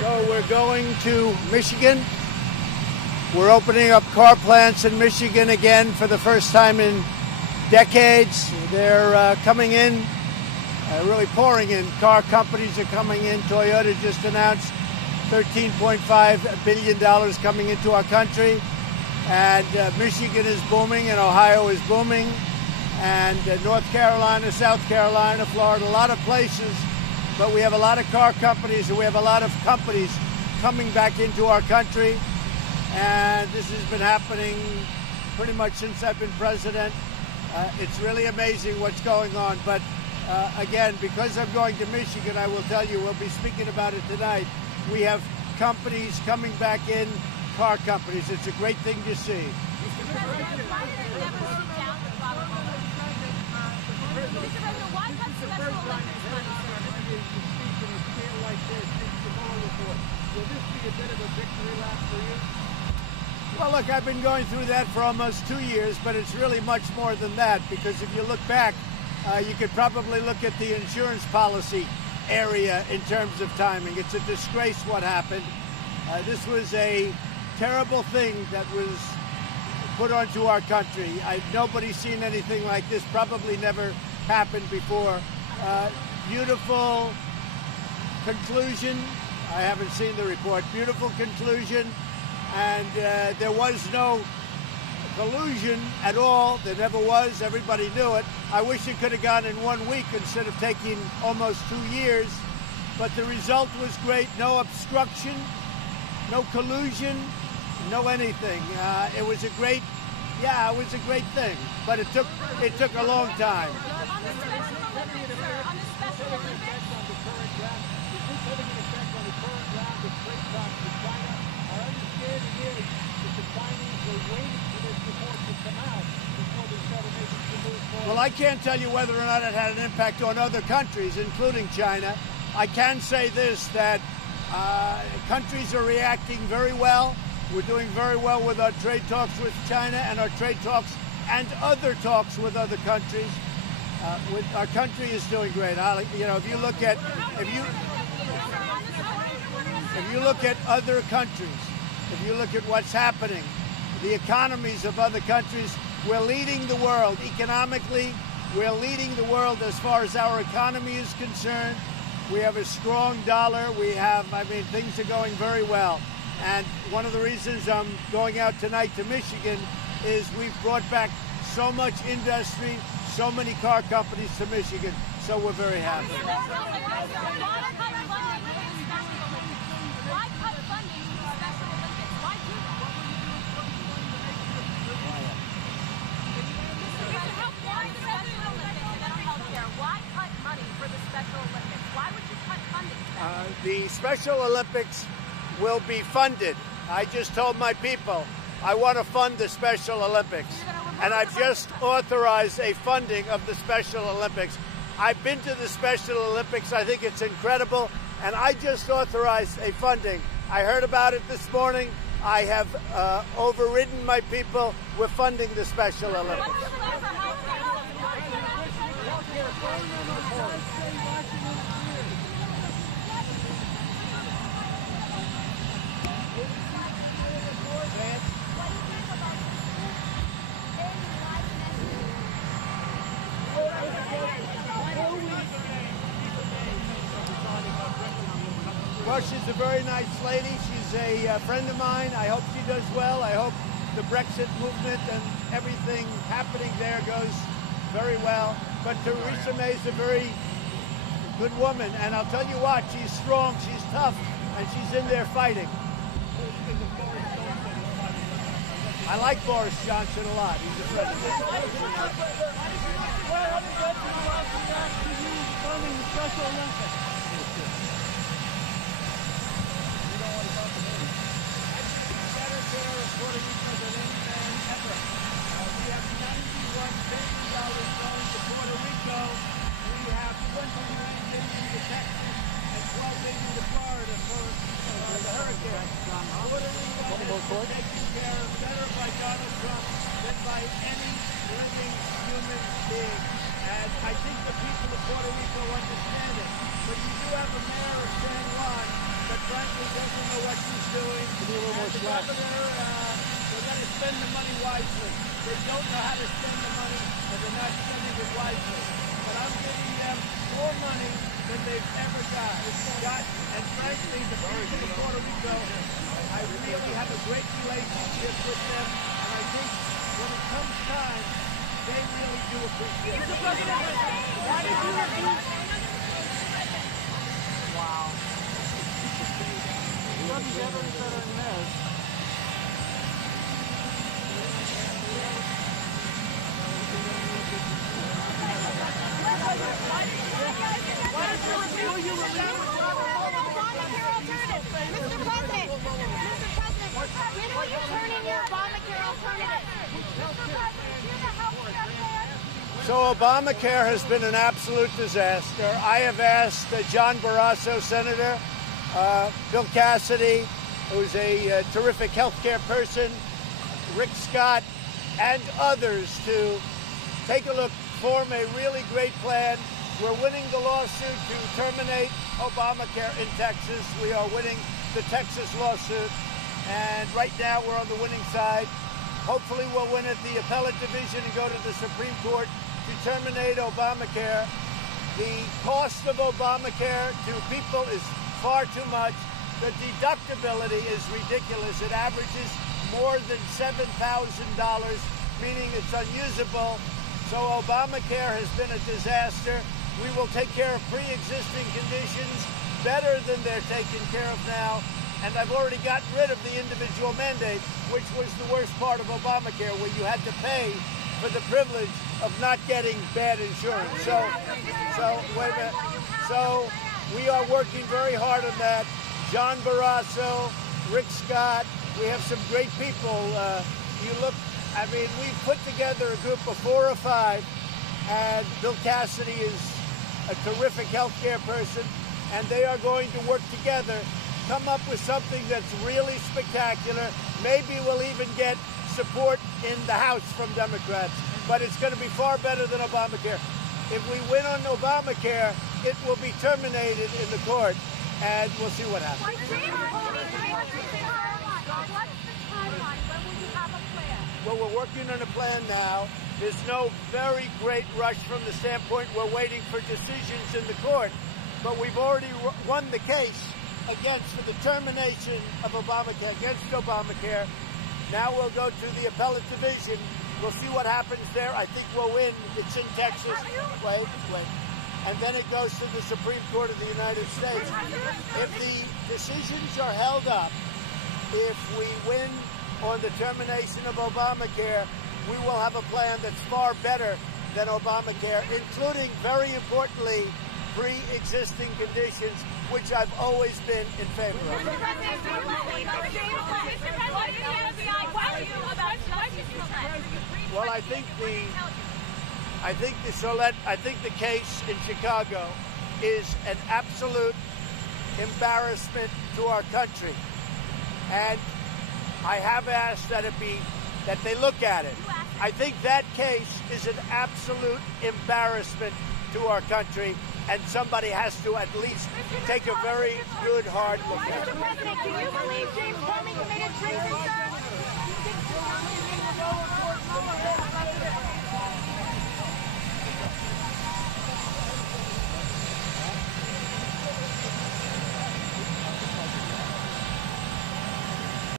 So we're going to Michigan. We're opening up car plants in Michigan again for the first time in decades. They're coming in, really pouring in. Car companies are coming in. Toyota just announced $13.5 billion coming into our country. And Michigan is booming, and Ohio is booming, and North Carolina, South Carolina, Florida, a lot of places. But we have a lot of car companies, and we have a lot of companies coming back into our country. And this has been happening pretty much since I've been president. It's really amazing what's going on. But again, because I'm going to Michigan, I will tell you, we'll be speaking about it tonight. We have companies coming back in, car companies. It's a great thing to see. Well, look, I've been going through that for almost 2 years, but it's really much more than that, because if you look back, you could probably look at the insurance policy area in terms of timing. It's a disgrace what happened. This was a terrible thing that was put onto our country. Nobody's seen anything like this, probably never happened before. Beautiful conclusion. I haven't seen the report. Beautiful conclusion. And there was no collusion at all. There never was. Everybody knew it. I wish it could have gone in 1 week instead of taking almost 2 years. But the result was great. No obstruction, no collusion, no anything. It was a great, it was a great thing. But it took a long time. On the Special Olympics, sir, on the Special Olympics. Well, I can't tell you whether or not it had an impact on other countries, including China. I can say this, that countries are reacting very well. We're doing very well with our trade talks with China and our trade talks and other talks with other countries. Our country is doing great. If you look at other countries, if you look at what's happening, the economies of other countries, we're leading the world economically. We're leading the world as far as our economy is concerned. We have a strong dollar. Things are going very well. And one of the reasons I'm going out tonight to Michigan is we've brought back so much industry, so many car companies to Michigan. So we're very happy. The Special Olympics will be funded. I just told my people I want to fund the Special Olympics. And I've just authorized a funding of the Special Olympics. I've been to the Special Olympics. I think it's incredible. And I just authorized a funding. I heard about it this morning. I have overridden my people. We're funding the Special Olympics. Well, she's a very nice lady. She's a friend of mine. I hope she does well. I hope the Brexit movement and everything happening there goes very well. But Theresa May is a very good woman. And I'll tell you what, she's strong, she's tough, and she's in there fighting. I like Boris Johnson a lot. He's a friend of mine. Taken care of better by Donald Trump than by any living human being. And I think the people of Puerto Rico understand it. but you do have a mayor of San Juan that frankly doesn't know what she's doing. Give me a little more And the slack. governor, they're going to spend the money wisely. They don't know how to spend the money, and they're not spending it wisely. But I'm giving them more money than they've ever got. And frankly, the people of Puerto Rico, I really have a great relationship with them, and I think when it comes time, they really do appreciate it. Mr. President, why did you refuse? Wow. It doesn't get any better than this. So Obamacare has been an absolute disaster. I have asked John Barrasso, Senator, Bill Cassidy, who's a terrific healthcare person, Rick Scott, and others to take a look, form a really great plan. We're winning the lawsuit to terminate Obamacare in Texas. We are winning the Texas lawsuit, and right now we're on the winning side. Hopefully we'll win at the appellate division and go to the Supreme Court to terminate Obamacare. The cost of Obamacare to people is far too much. The deductibility is ridiculous. It averages more than $7,000, meaning it's unusable. So Obamacare has been a disaster. We will take care of pre-existing conditions better than they're taken care of now. And I've already gotten rid of the individual mandate, which was the worst part of Obamacare, where you had to pay for the privilege of not getting bad insurance. So wait a minute. So we are working very hard on that. John Barrasso, Rick Scott, we have some great people. We've put together a group of 4 or 5, and Bill Cassidy is a terrific healthcare person, and they are going to work together, come up with something that's really spectacular. Maybe we'll even get support in the House from Democrats, but it's going to be far better than Obamacare. If we win on Obamacare, it will be terminated in the court, and we'll see what happens. What's the timeline? When will you have a plan? Well, we're working on a plan now. There's no very great rush from the standpoint we're waiting for decisions in the court, but we've already won the case for the termination of Obamacare, against Obamacare. Now we'll go to the appellate division. We'll see what happens there. I think we'll win. It's in Texas. Wait. And then it goes to the Supreme Court of the United States. If the decisions are held up, if we win on the termination of Obamacare, we will have a plan that's far better than Obamacare, including, very importantly, pre-existing conditions, which I've always been in favor of. Mr. President, Well, I think the case in Chicago is an absolute embarrassment to our country, and I have asked that they look at it. I think that case is an absolute embarrassment to our country, and somebody has to at least take a very good, hard look at it. Mr. President, do you believe James Comey committed treason, sir?